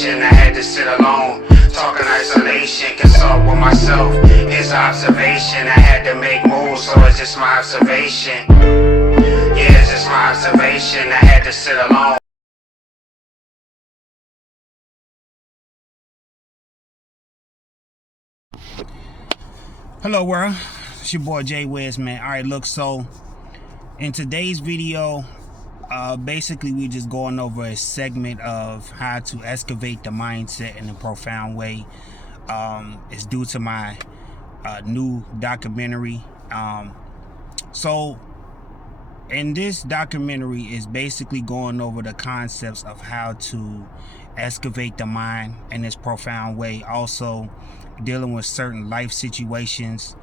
observation. I had to sit alone, talk in isolation, consult with myself. It's observation. I had to make moves, so it's just my observation. Yeah, it's just my observation. I had to sit alone. Hello world, it's your boy JoVaughn, man. Alright, look, so in today's video, basically we're just going over a segment of how to excavate the mindset in a profound way. It's due to my new documentary. So in this documentary is basically going over the concepts of how to excavate the mind in this profound way, also dealing with certain life situations,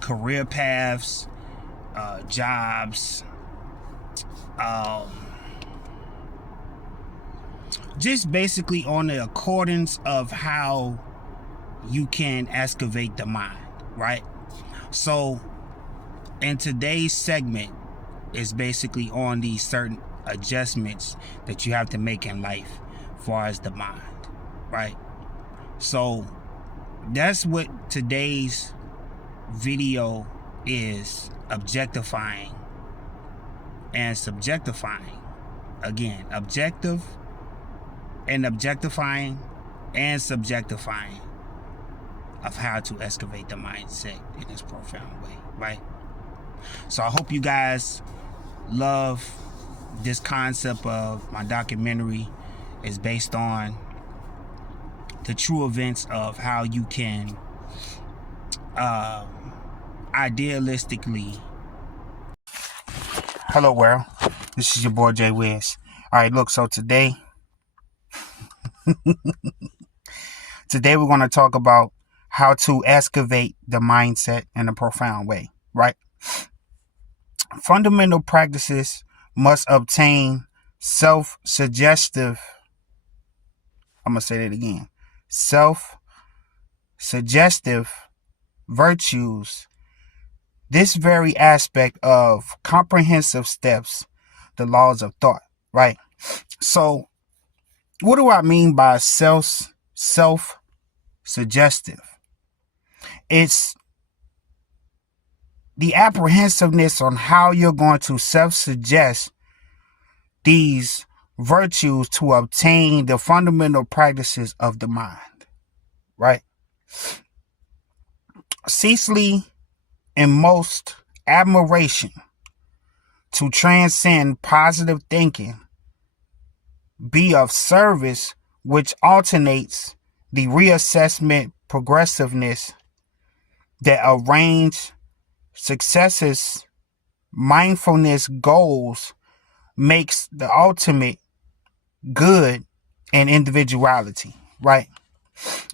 career paths, jobs, just basically on the accordance of how you can excavate the mind, right? So in today's segment is basically on these certain adjustments that you have to make in life as far as the mind, right? So that's what today's video is, objectifying and subjectifying. Again, objective and objectifying and subjectifying of how to excavate the mindset in this profound way, right? So I hope you guys love this concept of my documentary. Is based on the true events of how you can idealistically. Hello world, this is your boy JoVaughn. Alright, look, so today we're going to talk about how to excavate the mindset in a profound way, right? Fundamental practices must obtain self-suggestive, I'm going to say that again, self-suggestive virtues. This very aspect of comprehensive steps, the laws of thought, right? So what do I mean by self-suggestive? It's the apprehensiveness on how you're going to self-suggest these virtues to obtain the fundamental practices of the mind, right? Ceaselessly in most admiration to transcend positive thinking, be of service, which alternates the reassessment progressiveness that arrange successes, mindfulness goals, makes the ultimate good and individuality, right?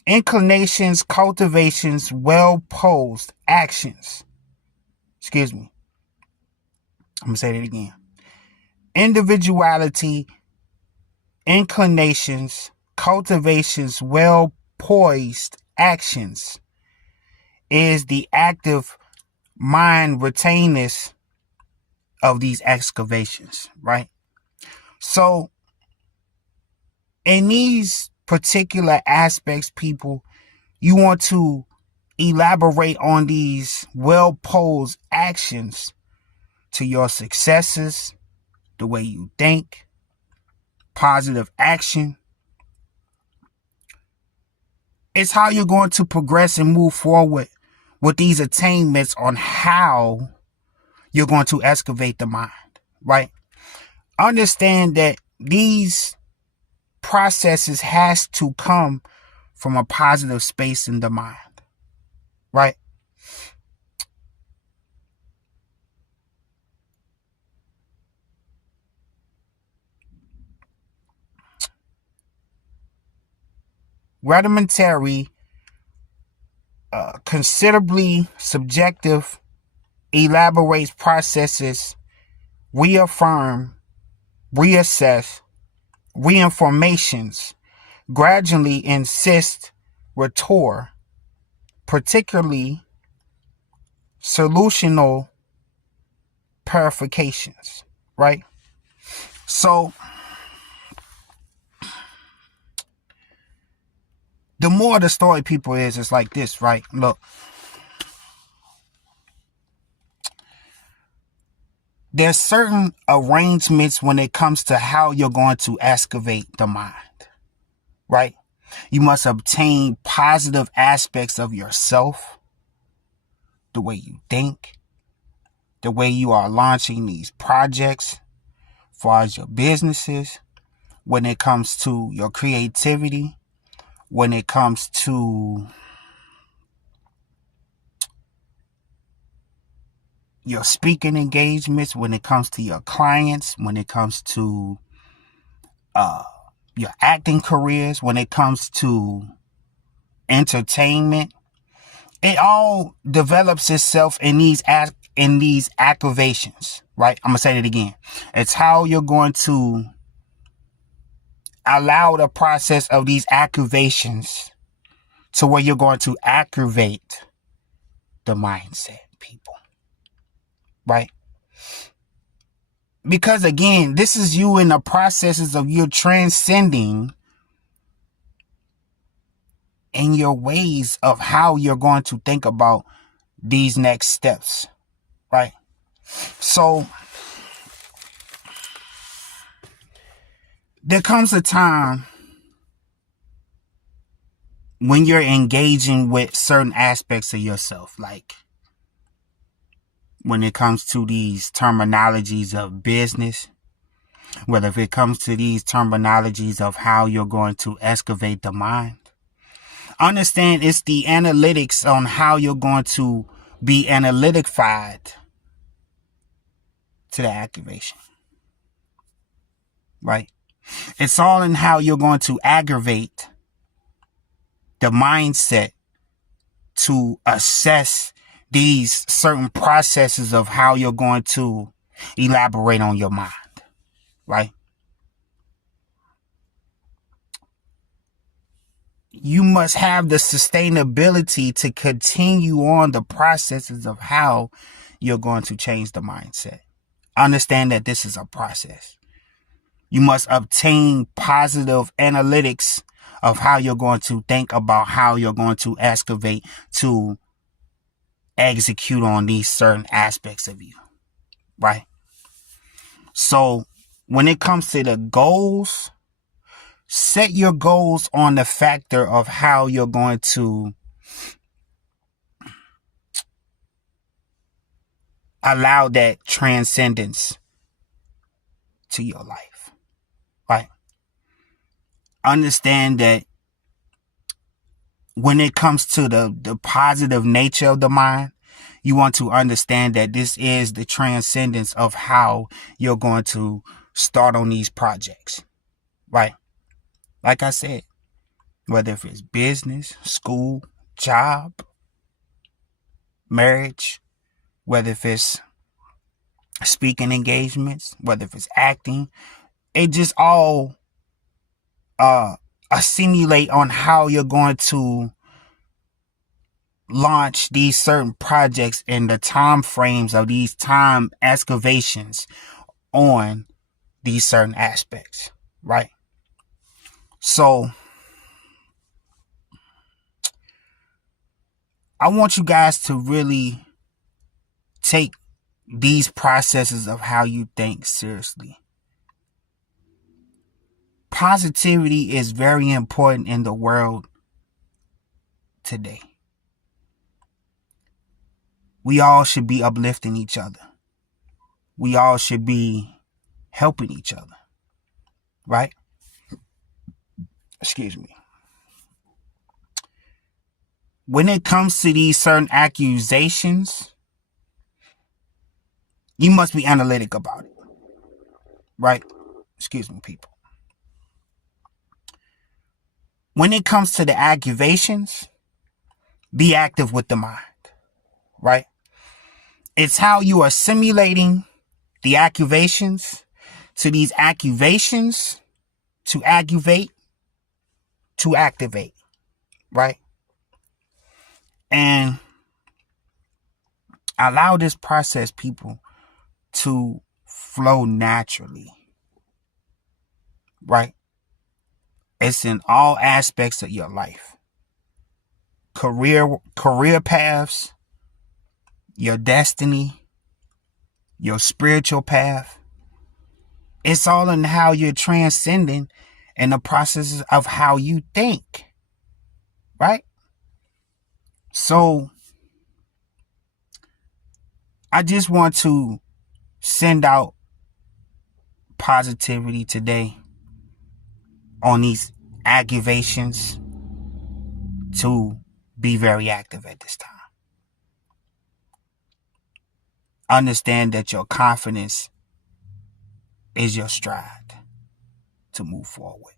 Inclinations, cultivations, well-posed actions. I'm going to say that again. Individuality, inclinations, cultivations, well-poised actions is the active mind retainers of these excavations, right? So in these particular aspects, people, you want to elaborate on these well-posed actions to your successes, the way you think, positive action. It's how you're going to progress and move forward with these attainments on how you're going to excavate the mind, right? Understand that these processes has to come from a positive space in the mind, right? Rudimentary, considerably subjective, elaborates processes, reaffirm, reassess, reinformations, gradually insist, retour, particularly solutional purifications, right? So The more the story, people, is it's like this, right? Look, there's certain arrangements when it comes to how you're going to excavate the mind, right? You must obtain positive aspects of yourself, the way you think, the way you are launching these projects, as far as your businesses, when it comes to your creativity, when it comes to your speaking engagements, when it comes to your clients, when it comes to your acting careers, when it comes to entertainment. It all develops itself in these activations, right? I'm gonna say it again. It's how you're going to allow the process of these activations to where you're going to activate the mindset, people, right? Because again, this is you in the processes of you transcending in your ways of how you're going to think about these next steps, right? So there comes a time when you're engaging with certain aspects of yourself, like when it comes to these terminologies of business, whether if it comes to these terminologies of how you're going to excavate the mind. Understand it's the analytics on how you're going to be analytified to the activation, right? It's all in how you're going to aggravate the mindset to assess these certain processes of how you're going to elaborate on your mind, right? You must have the sustainability to continue on the processes of how you're going to change the mindset. Understand that this is a process. You must obtain positive analytics of how you're going to think about how you're going to excavate to execute on these certain aspects of you, right? So when it comes to the goals, set your goals on the factor of how you're going to allow that transcendence to your life, right? Understand that when it comes to the positive nature of the mind, you want to understand that this is the transcendence of how you're going to start on these projects, right? Like I said, whether if it's business, school, job, marriage, whether if it's speaking engagements, whether if it's acting, it just all assimilate on how you're going to launch these certain projects and the time frames of these time excavations on these certain aspects, right? So I want you guys to really take these processes of how you think seriously. Positivity is very important in the world today. We all should be uplifting each other. We all should be helping each other, right? Excuse me. When it comes to these certain accusations, you must be analytic about it, right? Excuse me, people. When it comes to the accusations, be active with the mind, right? It's how you are simulating the accusations to these accusations to activate, right? And allow this process, people, to flow naturally, right? It's in all aspects of your life. career paths, your destiny, your spiritual path. It's all in how you're transcending and the processes of how you think, right? So I just want to send out positivity today on these activations to be very active at this time. Understand that your confidence is your stride to move forward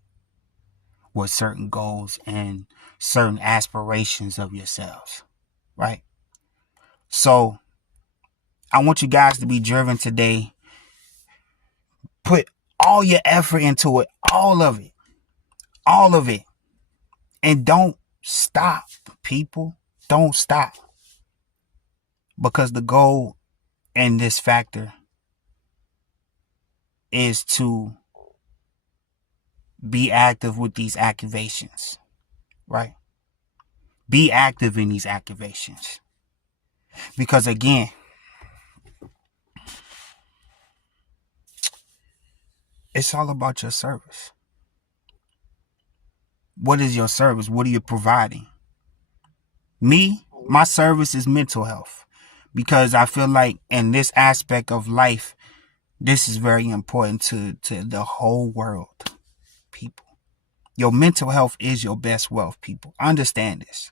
with certain goals and certain aspirations of yourselves, right? So I want you guys to be driven today. Put all your effort into it, all of it. And don't stop, people. Don't stop. Because the goal in this factor is to be active with these activations, right? Be active in these activations. Because again, it's all about your service. What is your service? What are you providing? Me, my service is mental health. Because I feel like in this aspect of life, this is very important to the whole world, people. Your mental health is your best wealth, people. Understand this.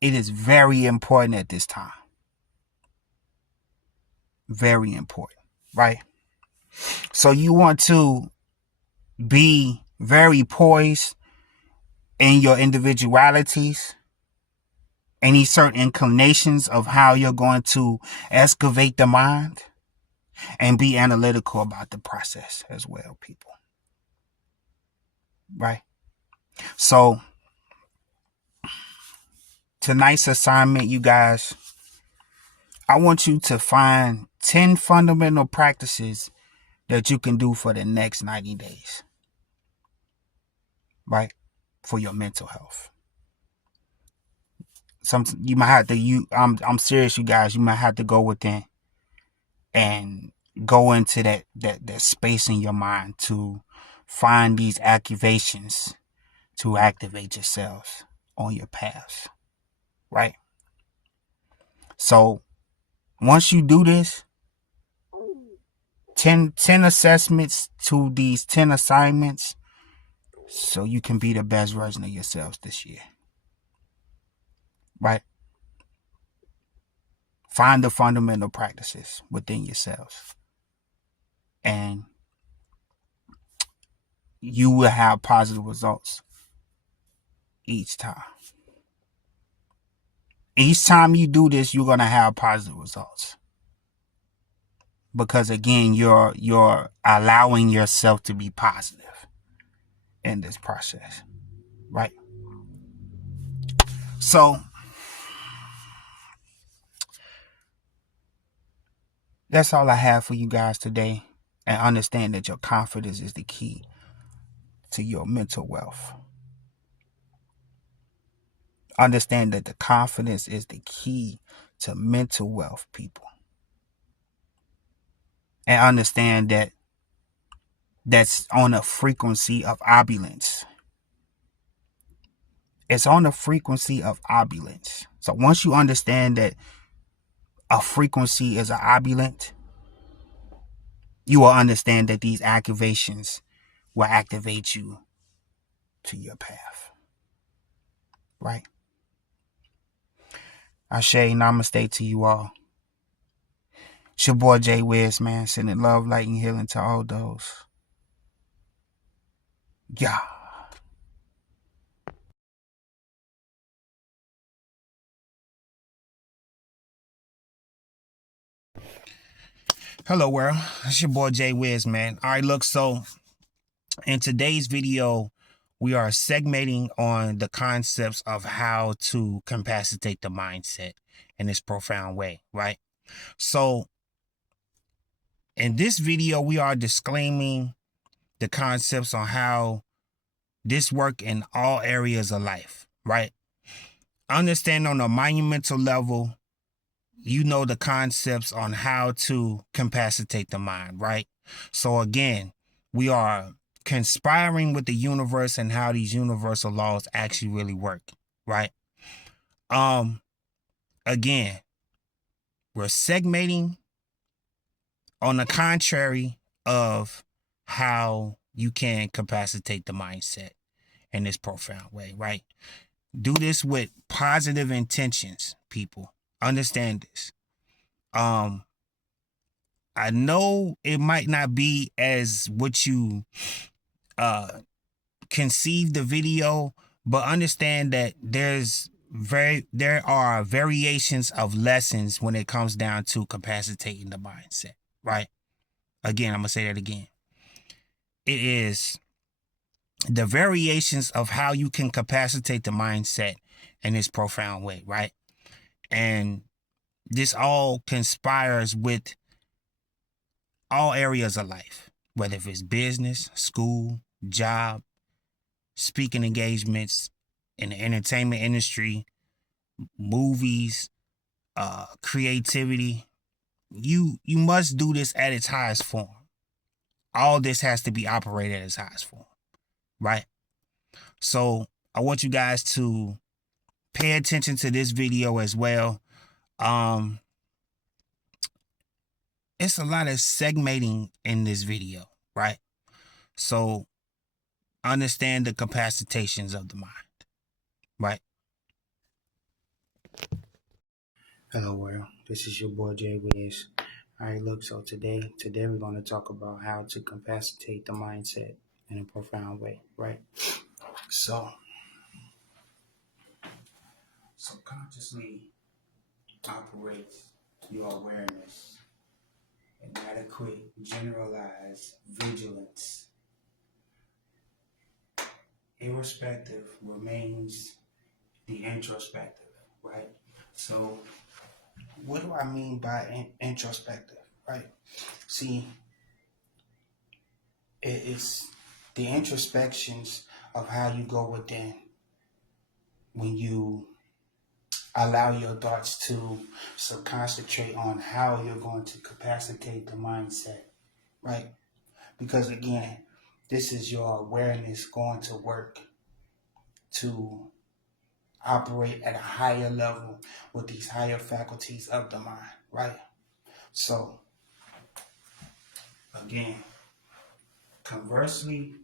It is very important at this time. Very important, right? So you want to be very poised in your individualities, any certain inclinations of how you're going to excavate the mind, and be analytical about the process as well, people. Right? So tonight's assignment, you guys, I want you to find 10 fundamental practices that you can do for the next 90 days. Right? For your mental health. You might have to I'm serious, you guys, you might have to go within and go into that space in your mind to find these activations to activate yourselves on your paths. Right? So once you do this, 10 assessments to these 10 assignments, so you can be the best version of yourselves this year. Right? Find the fundamental practices within yourselves. And you will have positive results each time. Each time you do this, you're going to have positive results. Because again, you're allowing yourself to be positive in this process. Right? So that's all I have for you guys today. And understand that your confidence is the key to your mental wealth. Understand that the confidence is the key to mental wealth, people. And understand that that's on a frequency of opulence. It's on the frequency of opulence. So once you understand that a frequency is an opulent, you will understand that these activations will activate you to your path. Right? Ashe, namaste to you all. It's your boy Jay Wiz, man. Sending love, light, and healing to all those. Yeah. Hello, world. It's your boy Jay Wiz, man. All right, look, so in today's video, we are segmenting on the concepts of how to capacitate the mindset in this profound way, right? So in this video, we are disclaiming the concepts on how this work in all areas of life, right? understand on a monumental level, you know the concepts on how to capacitate the mind, right? So again, we are conspiring with the universe and how these universal laws actually really work, right? Again, we're segmenting on the contrary of how you can capacitate the mindset in this profound way, right? Do this with positive intentions, people. Understand this. I know it might not be as what you conceive the video, but understand that there are variations of lessons when it comes down to capacitating the mindset, right? Again, I'm gonna say that again. It is the variations of how you can capacitate the mindset in this profound way, right? And this all conspires with all areas of life, whether if it's business, school, job, speaking engagements in the entertainment industry, movies, creativity. You must do this at its highest form. All this has to be operated at its highest form, right? So I want you guys to pay attention to this video as well. It's a lot of segmenting in this video, right? So understand the capacitations of the mind, right? Hello world, this is your boy Jay Wiz. Alright, look, so today we're going to talk about how to capacitate the mindset in a profound way, right? So subconsciously operates your awareness, inadequate generalized vigilance. Irrespective remains the introspective, right? So what do I mean by introspective, right? See, it's the introspections of how you go within when you allow your thoughts to concentrate on how you're going to capacitate the mindset, right? Because again, this is your awareness going to work to operate at a higher level with these higher faculties of the mind, right? So again, conversely,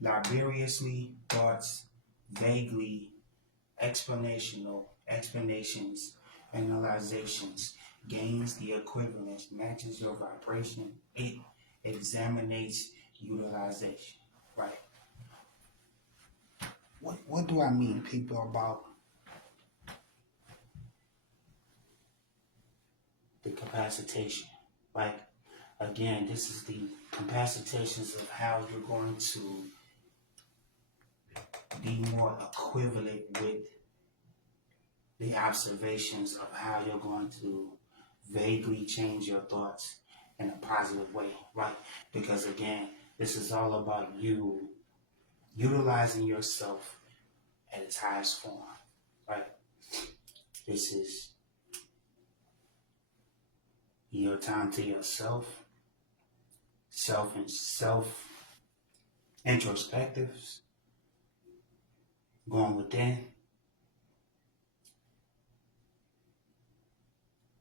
laboriously, thoughts vaguely explanations, analyzations, gains the equivalence, matches your vibration, it examinates utilization, right? What do I mean, people, about the capacitation? Like, again, this is the capacitations of how you're going to be more equivalent with the observations of how you're going to vaguely change your thoughts in a positive way, right? Because again, this is all about you utilizing yourself at its highest form, right? This is your time to yourself, self introspectives, going within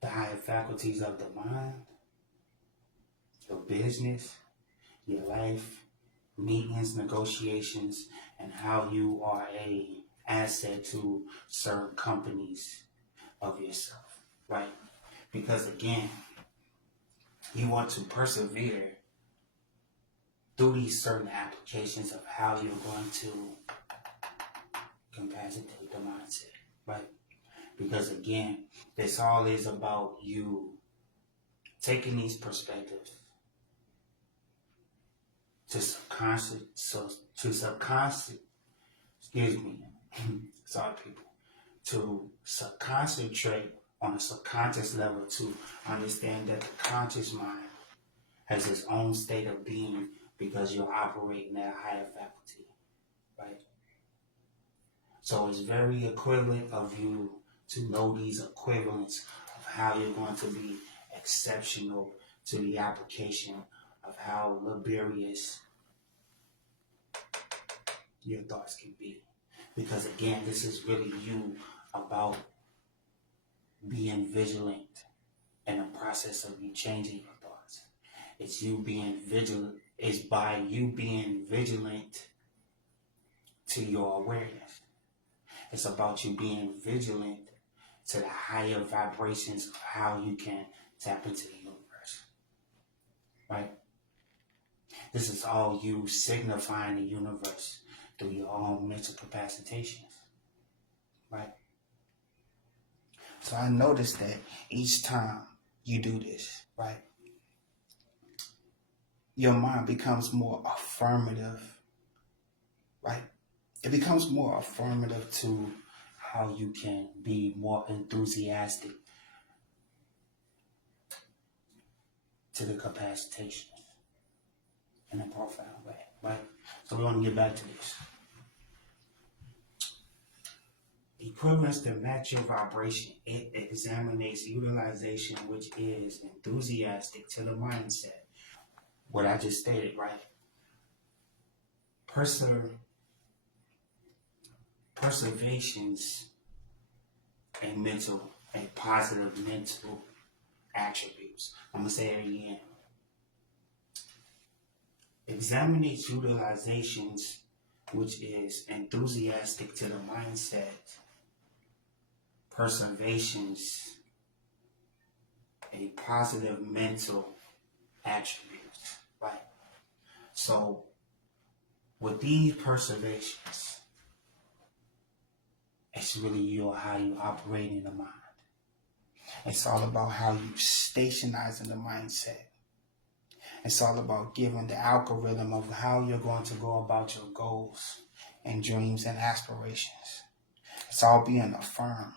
the higher faculties of the mind, your business, your life, meetings, negotiations, and how you are a asset to certain companies of yourself, right? Because again, you want to persevere through these certain applications of how you're going to capacitate the mindset, right? Because again, this all is about you taking these perspectives to excuse me, sorry people, to concentrate on a subconscious level to understand that the conscious mind has its own state of being because you're operating at a higher faculty, right? So it's very equivalent of you to know these equivalents of how you're going to be exceptional to the application of how laborious your thoughts can be. Because again, this is really you about being vigilant in the process of you changing your thoughts. It's you being vigilant. It's by you being vigilant to your awareness. It's about you being vigilant to the higher vibrations of how you can tap into the universe. Right? This is all you signifying the universe through your own mental capacitations. Right? So I noticed that each time you do this, right, your mind becomes more affirmative, right? It becomes more affirmative to how you can be more enthusiastic to the capacitation in a profound way, right? So we want to get back to this. Equivalence to match your vibration. It examines utilization, which is enthusiastic to the mindset. What I just stated, right? Persevations and positive mental attributes. I'm going to say it again. Examinates utilizations, which is enthusiastic to the mindset. Persevations, a positive mental attributes, right? So, with these persevations, it's really how you operate in the mind. It's all about how you stationize in the mindset. It's all about giving the algorithm of how you're going to go about your goals and dreams and aspirations. It's all being affirmed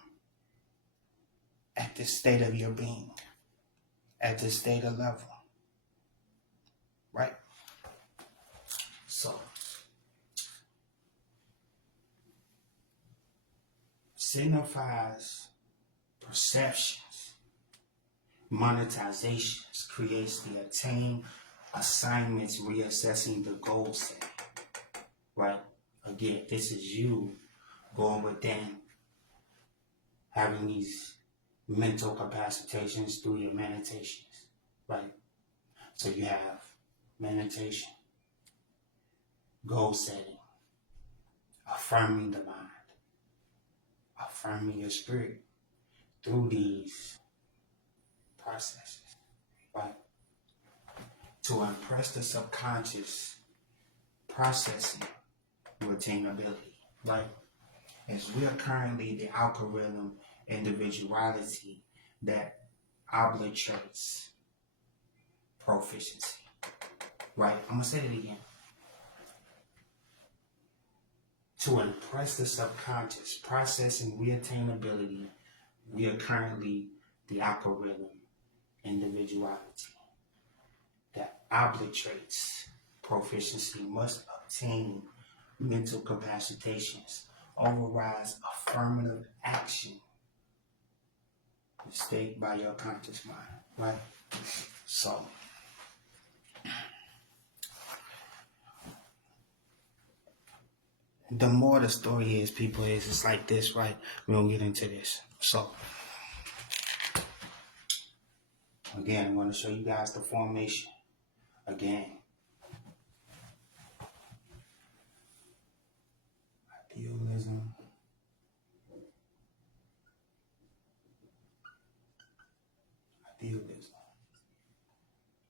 at this state of your being, at this state of level, right? So, signifies perceptions, monetizations, creates the attain assignments, reassessing the goal set, right? Again, this is you going within, having these mental capacitations through your meditations, right? So you have meditation, goal setting, affirming the mind, affirming your spirit through these processes, right? To impress the subconscious, processing retainability, right? As we are currently the algorithm individuality that obliterates proficiency, right? I'm gonna say it again. To impress the subconscious, processing reattainability, we are currently the algorithm individuality that obliterates proficiency must obtain mental capacitations, overrides affirmative action, mistake by your conscious mind, right? So, the more the story is, people, is it's like this, right? We don't get into this. So, again, I'm going to show you guys the formation. Again, idealism,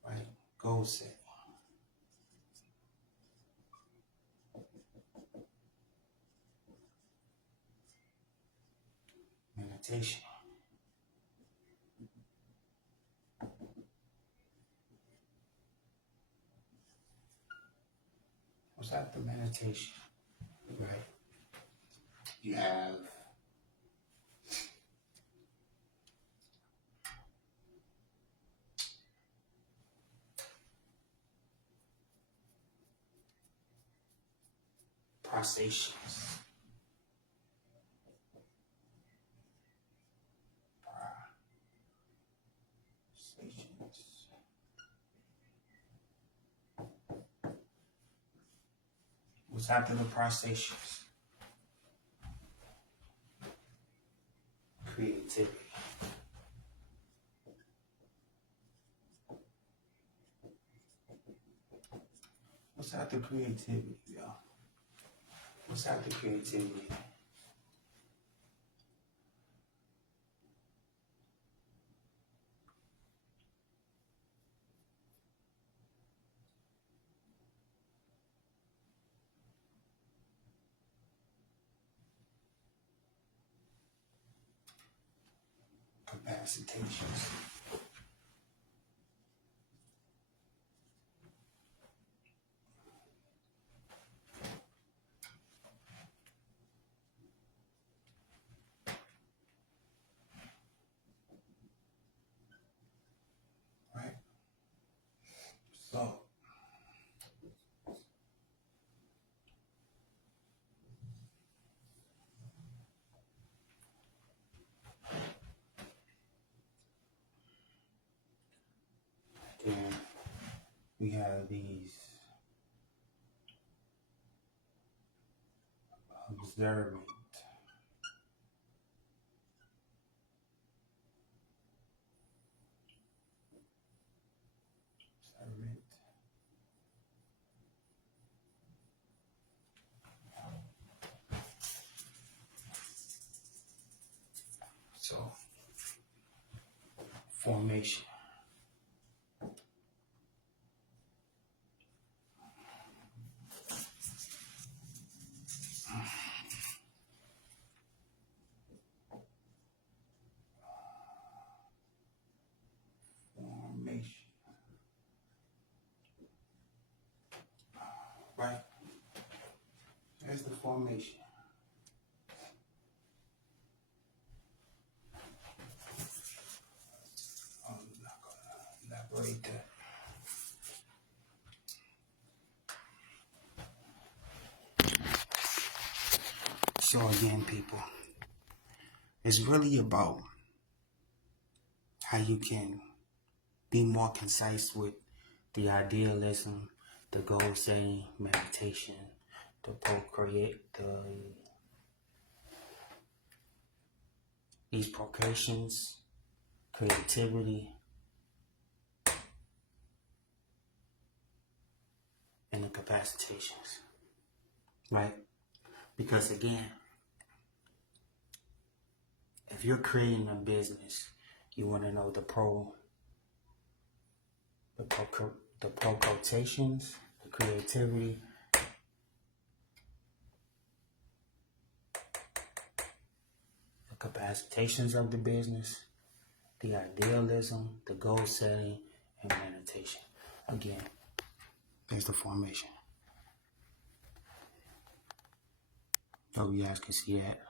right? Goal setting, meditation, what's after meditation, right? You have processations, What's after the processions? Creativity. What's after creativity, y'all? What's after creativity? Capacitations. Right? So, then we have these observant. Observant. So, formation. Formation. Right? There's the formation. I'm not gonna elaborate that. So again, people, it's really about how you can be more concise with the idealism, the goal setting, meditation, the procreate, these procreations, creativity, and the capacitations, right? Because again, if you're creating a business, you want to know the quotations, the creativity, the capacitations of the business, the idealism, the goal setting, and meditation. Again, there's the formation. Hope you guys can see that.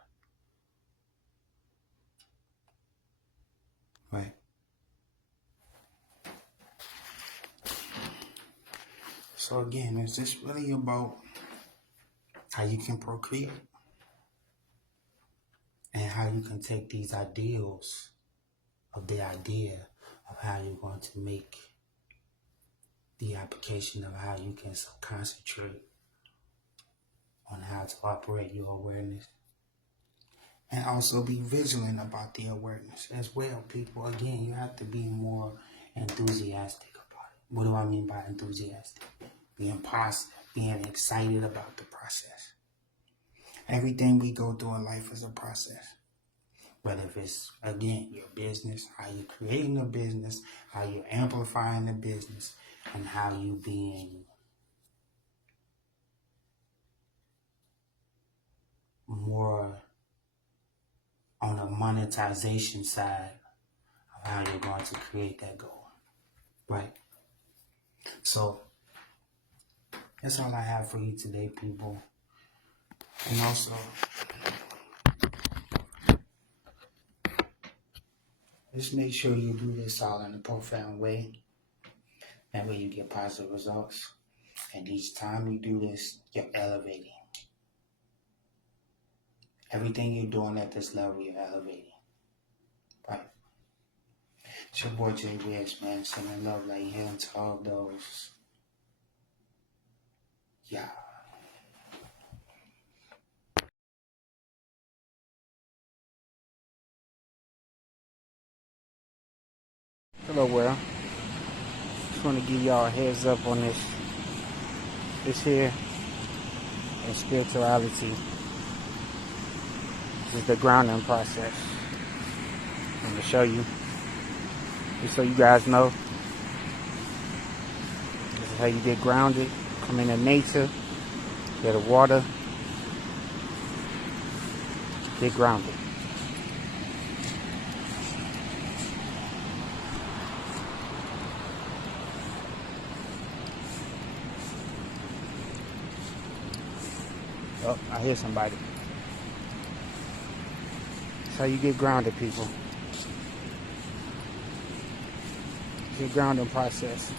Right? So again, is this really about how you can procreate and how you can take these ideals of the idea of how you're going to make the application of how you can concentrate on how to operate your awareness and also be vigilant about the awareness as well, people. Again, you have to be more enthusiastic about it. What do I mean by enthusiastic? Being positive, being excited about the process. Everything we go through in life is a process. Whether if it's, again, your business, how you're creating a business, how you're amplifying the business, and how you being more on the monetization side of how you're going to create that goal. Right? So, that's all I have for you today, people. And also, just make sure you do this all in a profound way. That way you get positive results. And each time you do this, you're elevating. Everything you're doing at this level, you're elevating. Right? It's your boy JVX, man. Sending love like him to all those. Yeah. Hello world. Just want to give y'all a heads up on this here in spirituality. This is the grounding process. I'm going to show you, just so you guys know. This is how you get grounded. Come into nature, get the water, get grounded. Oh, I hear somebody. That's how you get grounded, people. It's your grounding process.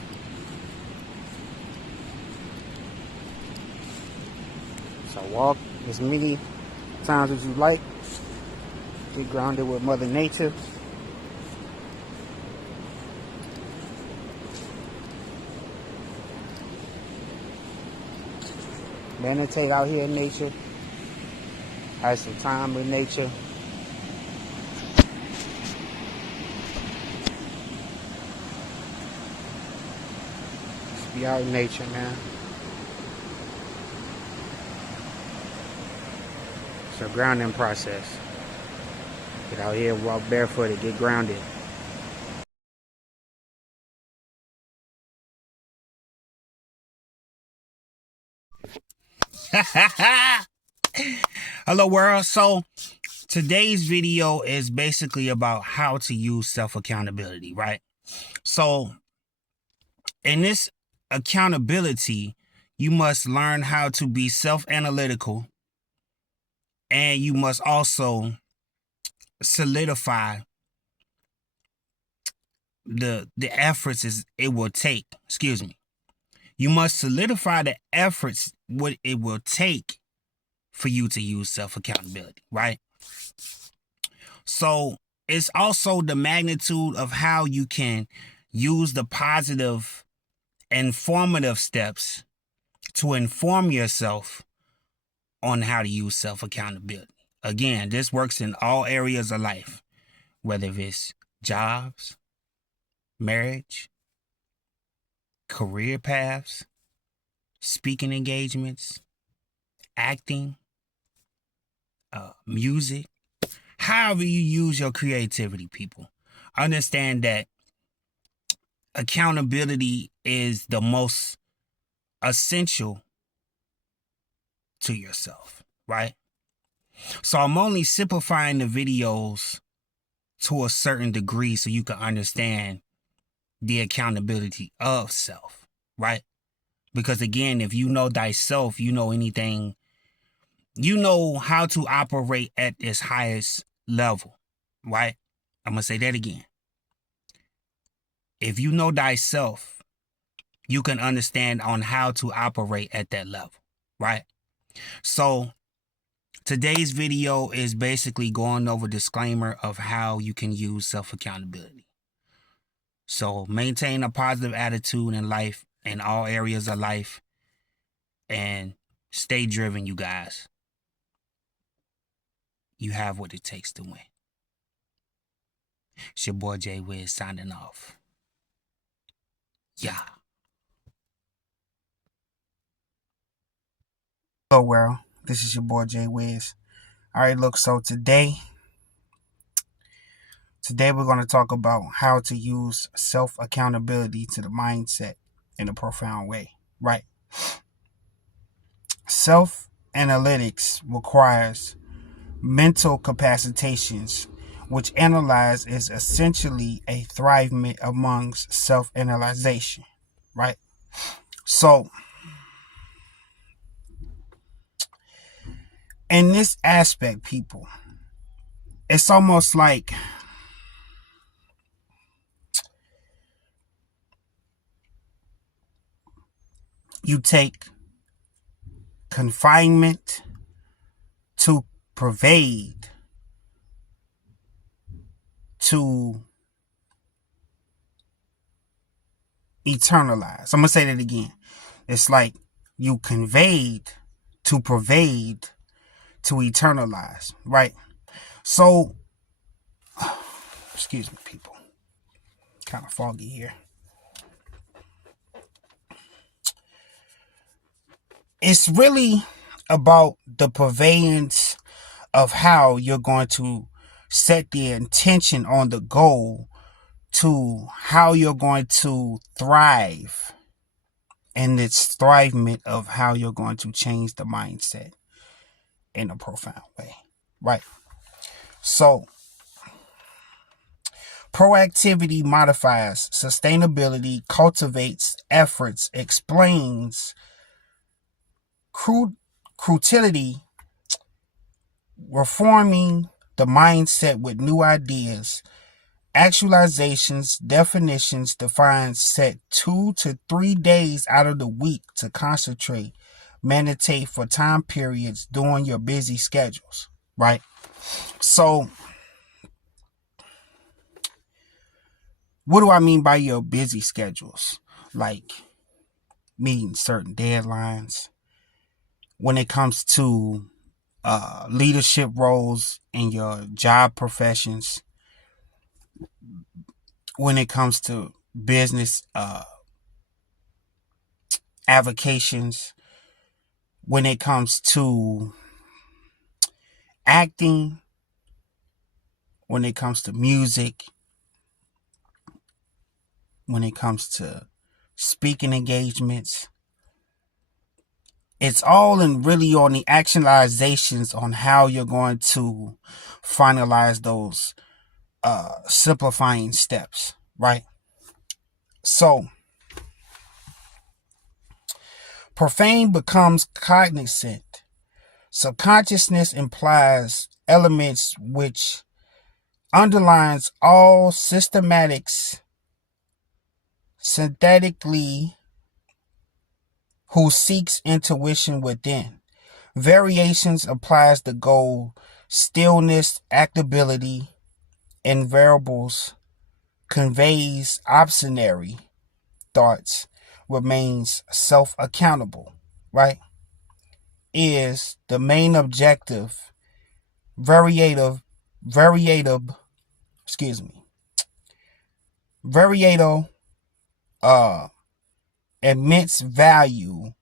So walk as many times as you like. Get grounded with Mother Nature. Meditate out here in nature. Have some time with nature. Just be out in nature, man. It's a grounding process. Get out here, walk barefooted, get grounded. Hello world. So today's video is basically about how to use self-accountability, right? So in this accountability, you must learn how to be self-analytical, and you must also solidify the efforts it will take. Excuse me. You must solidify the efforts what it will take for you to use self-accountability, right? So it's also the magnitude of how you can use the positive, informative steps to inform yourself on how to use self-accountability. Again, this works in all areas of life, whether it's jobs, marriage, career paths, speaking engagements, acting, music, however you use your creativity, people. Understand that accountability is the most essential to yourself, right? So I'm only simplifying the videos to a certain degree so you can understand the accountability of self, right? Because again, if you know thyself, you know anything, you know how to operate at its highest level, right? I'm going to say that again. If you know thyself, you can understand on how to operate at that level, right? So today's video is basically going over a disclaimer of how you can use self-accountability. So maintain a positive attitude in life, in all areas of life, and stay driven, you guys. You have what it takes to win. It's your boy Jay Wiz signing off. Yeah. Hello world, this is your boy Jay Wiz. Alright, look, so today we're going to talk about how to use self-accountability to the mindset in a profound way, right? Self-analytics requires mental capacitations, which analyze is essentially a thriving amongst self-analyzation, right? So in this aspect, people, it's almost like you take confinement to pervade to eternalize. I'm going to say that again. It's like you conveyed to pervade to eternalize, right? So, excuse me, people. Kind of foggy here. It's really about the purveyance of how you're going to set the intention on the goal to how you're going to thrive, and it's thrivement of how you're going to change the mindset in a profound way, right? So proactivity modifies sustainability, cultivates efforts, explains cruelty, reforming the mindset with new ideas, actualizations, definitions, defines, set 2 to 3 days out of the week to concentrate, meditate for time periods during your busy schedules, right? So, what do I mean by your busy schedules? Like meeting certain deadlines. When it comes to leadership roles in your job professions, when it comes to business avocations, when it comes to acting, when it comes to music, when it comes to speaking engagements. It's all in really on the actualizations on how you're going to finalize those simplifying steps, right? So, profane becomes cognizant. Subconsciousness implies elements which underlines all systematics synthetically who seeks intuition within. Variations applies the goal, stillness, actability, and variables conveys obscenary thoughts, remains self-accountable, right? Is the main objective, variative, variato, immense value,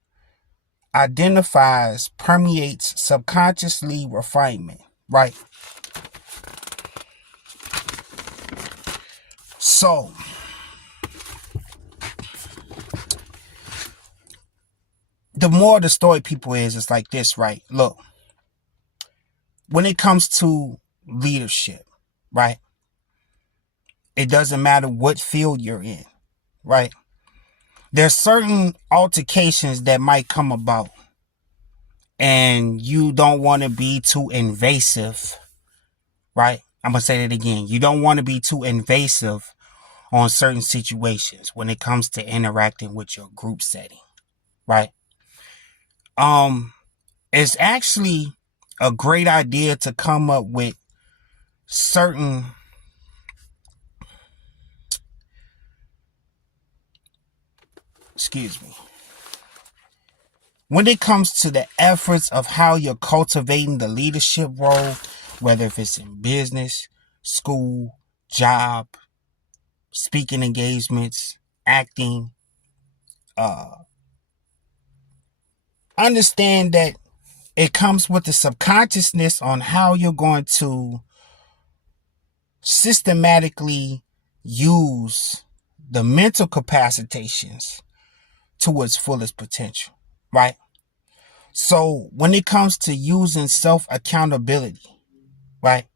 identifies, permeates subconsciously refinement, right? So, the more the story people is, it's like this, right? Look, when it comes to leadership, right? It doesn't matter what field you're in, right? There's certain altercations that might come about, and you don't want to be too invasive, right? I'm going to say that again. You don't want to be too invasive on certain situations when it comes to interacting with your group setting, right? It's actually a great idea to come up with certain when it comes to the efforts of how you're cultivating the leadership role, whether if it's in business, school, job, speaking engagements, acting, understand that it comes with the subconsciousness on how you're going to systematically use the mental capacitations to its fullest potential, right? So when it comes to using self-accountability, right,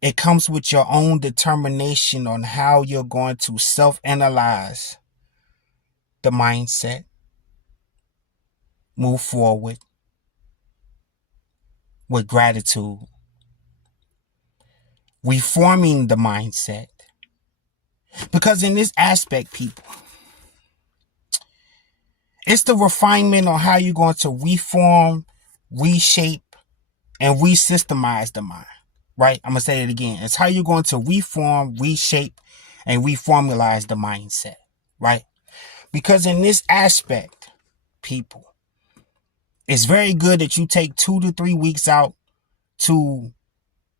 it comes with your own determination on how you're going to self-analyze the mindset, move forward with gratitude, reforming the mindset. Because in this aspect, people, it's the refinement on how you're going to reform, reshape, and re-systemize the mind, right? I'm going to say it again. It's how you're going to reform, reshape, and reformulate the mindset, right? Because in this aspect, people, it's very good that you take 2 to 3 weeks out to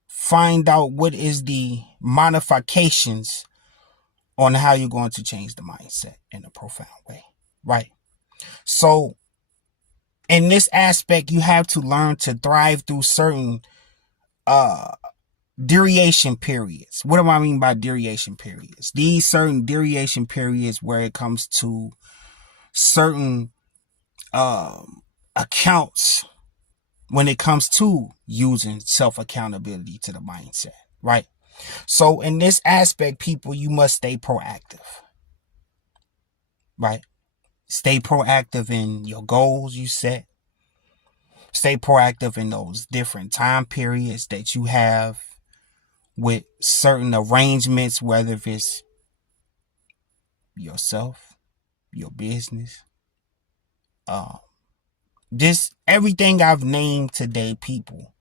find out what is the modifications on how you're going to change the mindset in a profound way, right? So in this aspect, you have to learn to thrive through certain duration periods. What do I mean by duration periods? These certain duration periods where it comes to certain accounts when it comes to using self-accountability to the mindset, right? So in this aspect, people, you must stay proactive, right? Stay proactive in your goals you set. Stay proactive in those different time periods that you have with certain arrangements, whether if it's yourself, your business, this everything I've named today, people.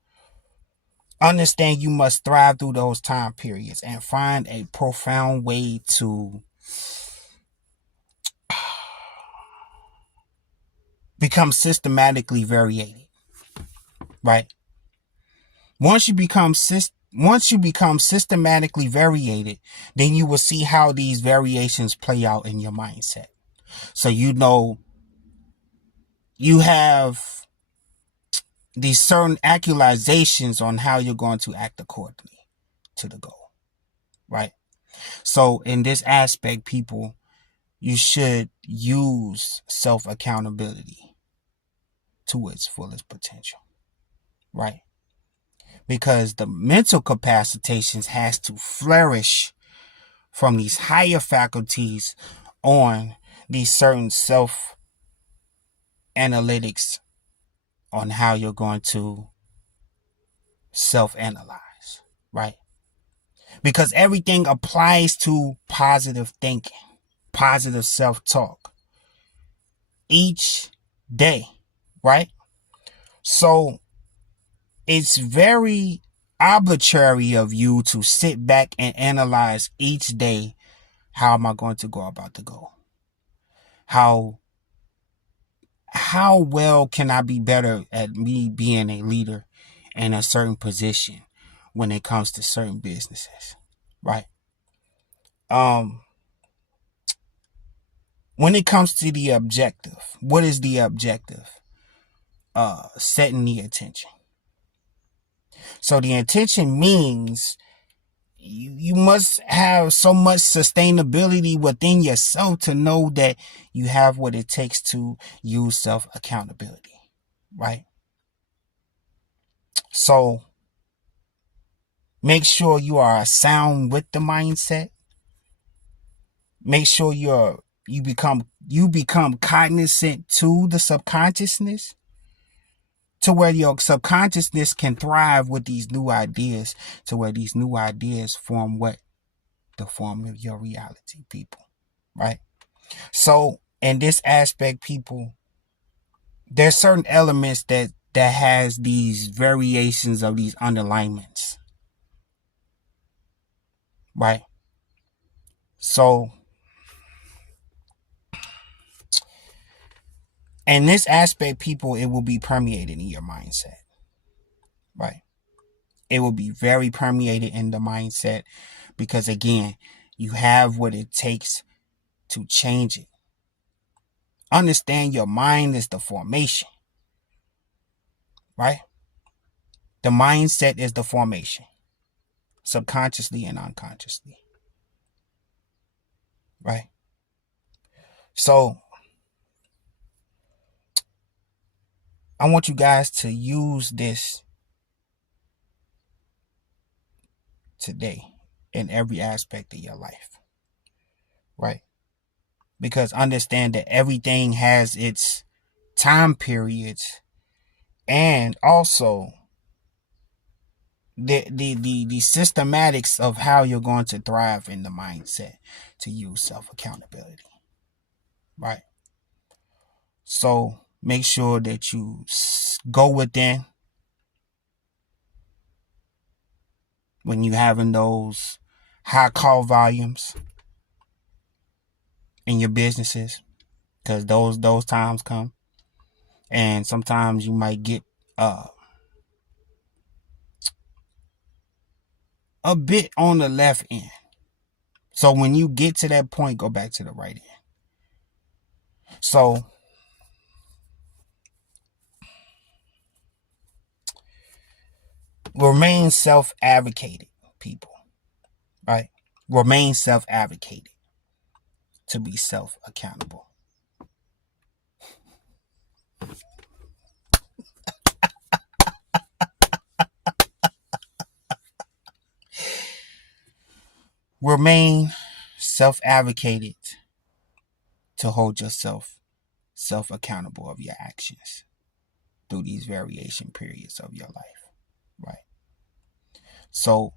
Understand you must thrive through those time periods and find a profound way to become systematically variated, right? Once you become systematically variated, then you will see how these variations play out in your mindset. So you know you have these certain actualizations on how you're going to act accordingly to the goal, right? So in this aspect, people, you should use self-accountability to its fullest potential, right? Because the mental capacitations has to flourish from these higher faculties on these certain self-analytics on how you're going to self-analyze, right? Because everything applies to positive thinking, positive self-talk each day, right? So it's very arbitrary of you to sit back and analyze each day. How am I going to go about the goal? How well can I be better at me being a leader in a certain position when it comes to certain businesses, right? When it comes to the objective, what is the objective? Setting the intention. So the intention means you must have so much sustainability within yourself to know that you have what it takes to use self-accountability, right? So make sure you are sound with the mindset. Make sure you become cognizant to the subconsciousness, to where your subconsciousness can thrive with these new ideas, to where these new ideas form what? The form of your reality, people, right? So in this aspect, people, there's certain elements that has these variations of these underlinements, right? So in this aspect, people, it will be permeated in your mindset, right? It will be very permeated in the mindset because, again, you have what it takes to change it. Understand your mind is the formation, right? The mindset is the formation, subconsciously and unconsciously, right? So I want you guys to use this today in every aspect of your life, right? Because understand that everything has its time periods, and also the systematics of how you're going to thrive in the mindset to use self-accountability, right? So make sure that you go within when you're having those high call volumes in your businesses, because those times come, and sometimes you might get a bit on the left end, So when you get to that point, go back to the right end. So remain self-advocated, people, right? Remain self-advocated to be self-accountable. Remain self-advocated to hold yourself self-accountable of your actions through these variation periods of your life, right? So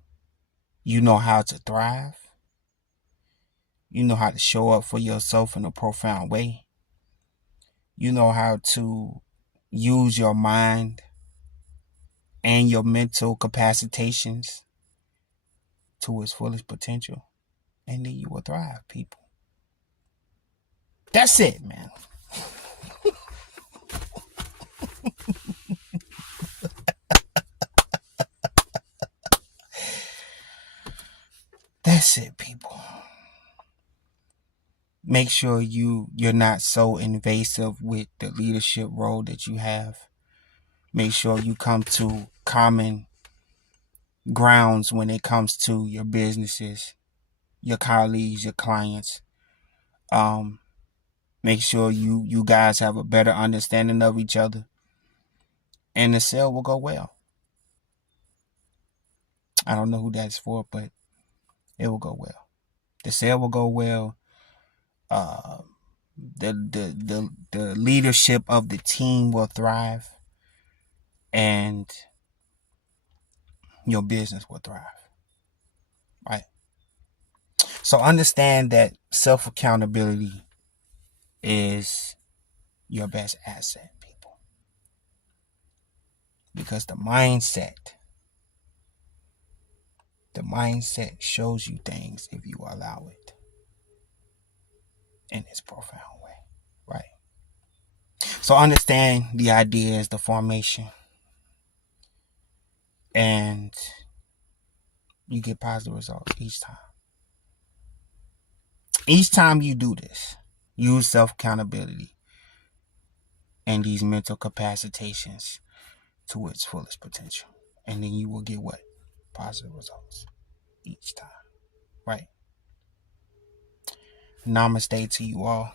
you know how to thrive. You know how to show up for yourself in a profound way. You know how to use your mind and your mental capacitations to its fullest potential. And then you will thrive, people. That's it, man. That's it, people. Make sure you're not so invasive with the leadership role that you have. Make sure you come to common grounds when it comes to your businesses, your colleagues, your clients. Make sure you guys have a better understanding of each other, and the sale will go well. I don't know who that's for, but it will go well. The sale will go well. Uh, the leadership of the team will thrive, and your business will thrive. Right. So understand that self accountability is your best asset, people, because the mindset shows you things if you allow it in its profound way, right? So understand the ideas, the formation, and you get positive results each time. Each time you do this, use self accountability and these mental capacitations to its fullest potential. And then you will get what? Positive results each time, right? Namaste to you all.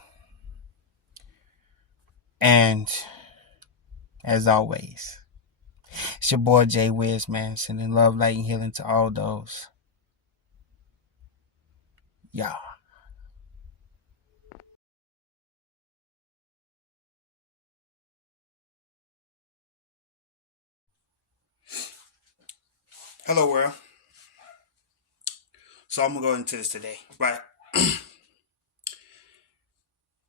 And as always, it's your boy Jay Wiz, man. Sending love, light, and healing to all those. Yeah. Hello, world. So I'm going to go into this today, right?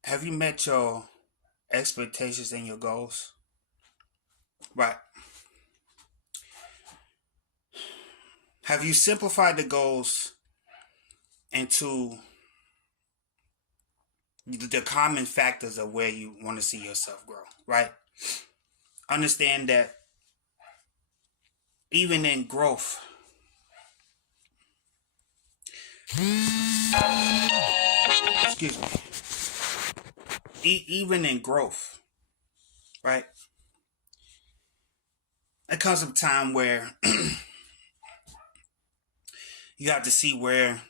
Have you met your expectations and your goals? Right. Have you simplified the goals into the common factors of where you want to see yourself grow, right? Understand that even in growth, excuse me, even in growth, right? There comes a time where you have to see where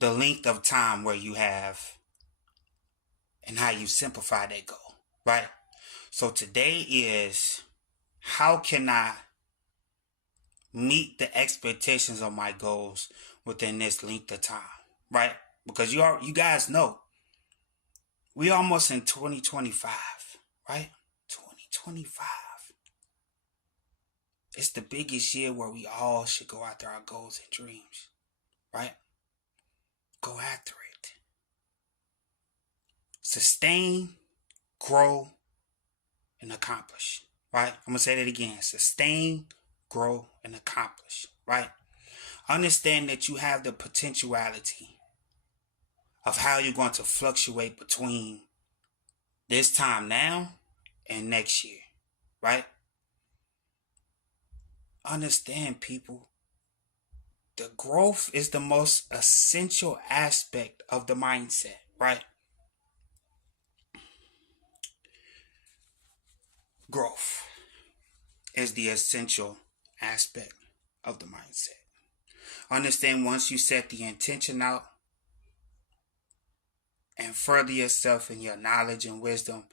the length of time where you have and how you simplify that goal, right? So today is, how can I meet the expectations of my goals within this length of time, right? Because you guys know we almost in 2025, right? 2025. It's the biggest year where we all should go after our goals and dreams, right? Go after it. Sustain, grow, and accomplish, right? I'm going to say that again. Sustain, grow, and accomplish, right? Understand that you have the potentiality of how you're going to fluctuate between this time now and next year, right? Understand, people, the growth is the most essential aspect of the mindset, right? Growth is the essential aspect of the mindset. Understand, once you set the intention out and further yourself in your knowledge and wisdom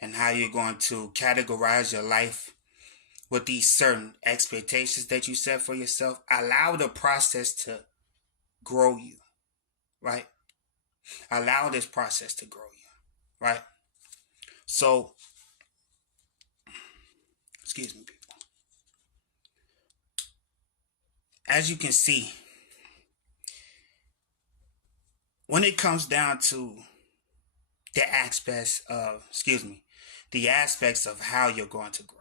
and how you're going to categorize your life with these certain expectations that you set for yourself, allow the process to grow you, right? Allow this process to grow you, right? So, excuse me, people. As you can see, when it comes down to the aspects of how you're going to grow,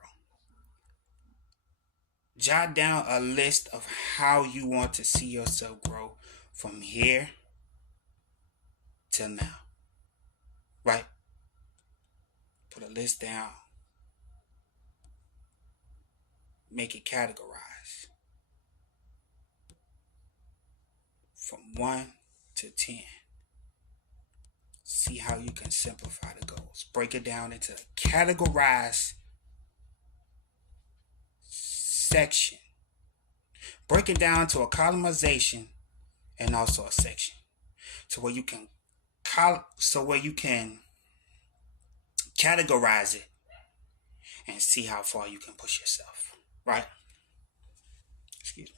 jot down a list of how you want to see yourself grow from here till now, right? Put a list down, make it categorized from 1 to 10. See how you can simplify the goals. Break it down into a categorized section. Break it down to a columnization and also a section, so where you can categorize it and see how far you can push yourself, right? Excuse me.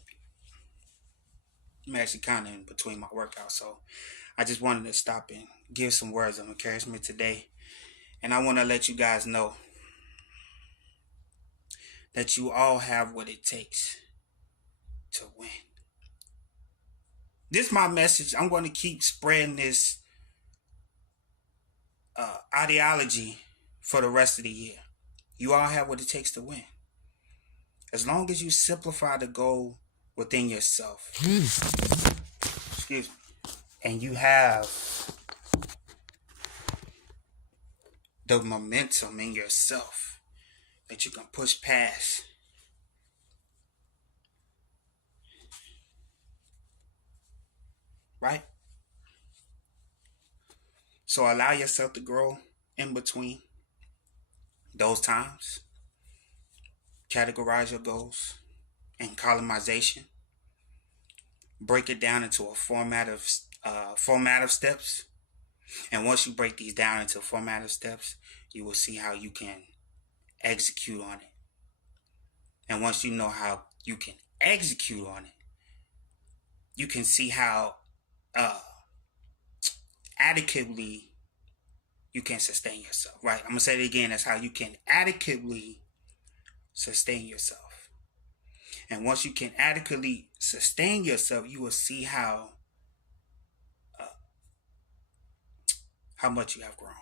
I'm actually kind of in between my workout, so I just wanted to stop and give some words of encouragement today. And I want to let you guys know that you all have what it takes to win. This is my message. I'm going to keep spreading this ideology for the rest of the year. You all have what it takes to win. As long as you simplify the goal within yourself, excuse me, and you have the momentum in yourself that you can push past, right? So allow yourself to grow in between those times. Categorize your goals in columnization. Break it down into a format of steps. And once you break these down into a format of steps, you will see how you can execute on it. And once you know how you can execute on it, you can see how adequately you can sustain yourself, right? I'm going to say it again. That's how you can adequately sustain yourself. And once you can adequately sustain yourself, you will see how much you have grown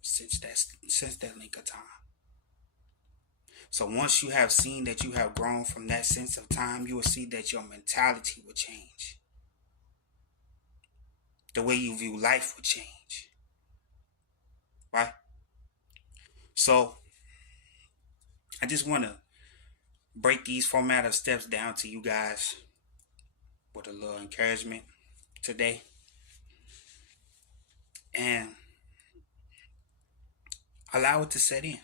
since that length of time. So once you have seen that you have grown from that sense of time, you will see that your mentality will change. The way you view life will change. Right? So I just want to break these format of steps down to you guys with a little encouragement today. And allow it to set in.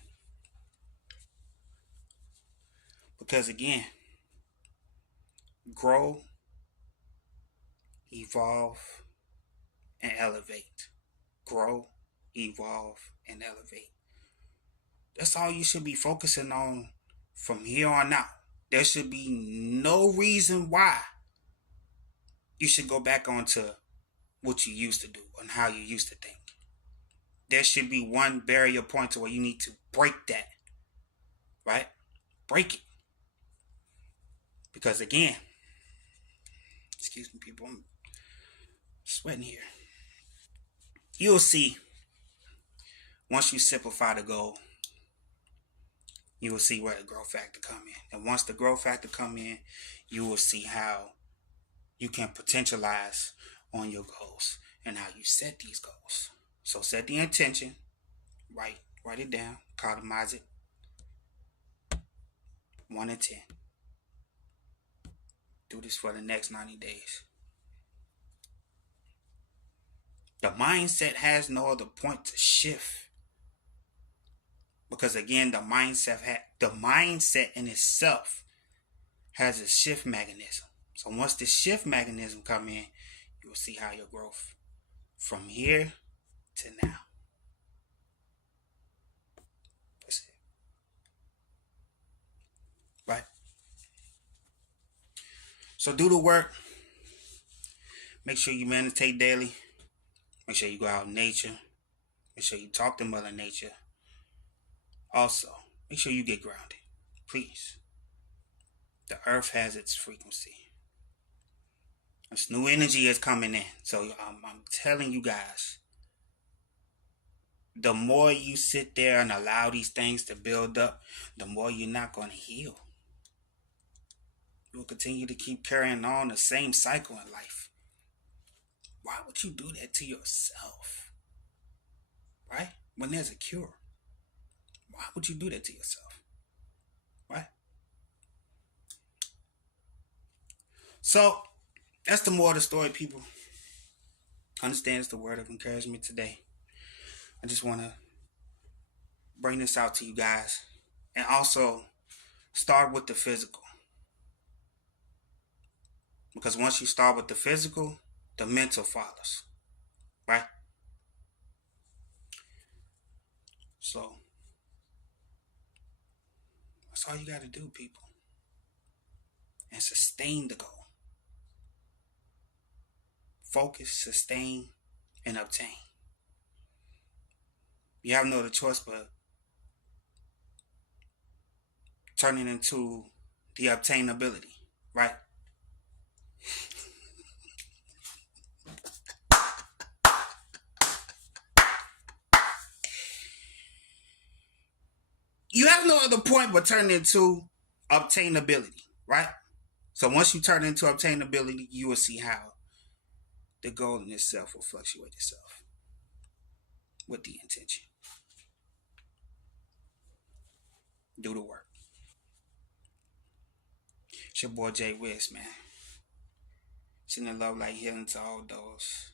Because again, grow, evolve, and elevate. Grow, evolve, and elevate. That's all you should be focusing on from here on out. There should be no reason why you should go back onto what you used to do and how you used to think. There should be one barrier point to where you need to break that. Right? Break it. Because again, excuse me, people, I'm sweating here. You'll see, once you simplify the goal, you will see where the growth factor come in. And once the growth factor come in, you will see how you can potentialize on your goals and how you set these goals. So set the intention, write it down, columnize it, 1 to 10. Do this for the next 90 days. The mindset has no other point to shift. Because again, the mindset in itself has a shift mechanism. So once the shift mechanism come in, you'll see how your growth from here to now. That's it. Right? So do the work. Make sure you meditate daily. Make sure you go out in nature. Make sure you talk to Mother Nature. Also, make sure you get grounded. Please. The earth has its frequency. This new energy is coming in. So I'm telling you guys, the more you sit there and allow these things to build up, the more you're not going to heal. You'll continue to keep carrying on the same cycle in life. Why would you do that to yourself? Right? When there's a cure. Why would you do that to yourself? Right? So, that's the more of the story, people. Understand it's the word of encouragement today. I just want to bring this out to you guys. And also, start with the physical. Because once you start with the physical, the mental follows. Right? So, that's all you got to do, people. And sustain the goal. Focus, sustain, and obtain. You have no other choice but turning into the obtainability, right? You have no other point but turning into obtainability, right? So once you turn into obtainability, you will see how the goal in itself will fluctuate itself with the intention. Do the work. It's your boy Jay Wiz, man. Sending love like healing to all those.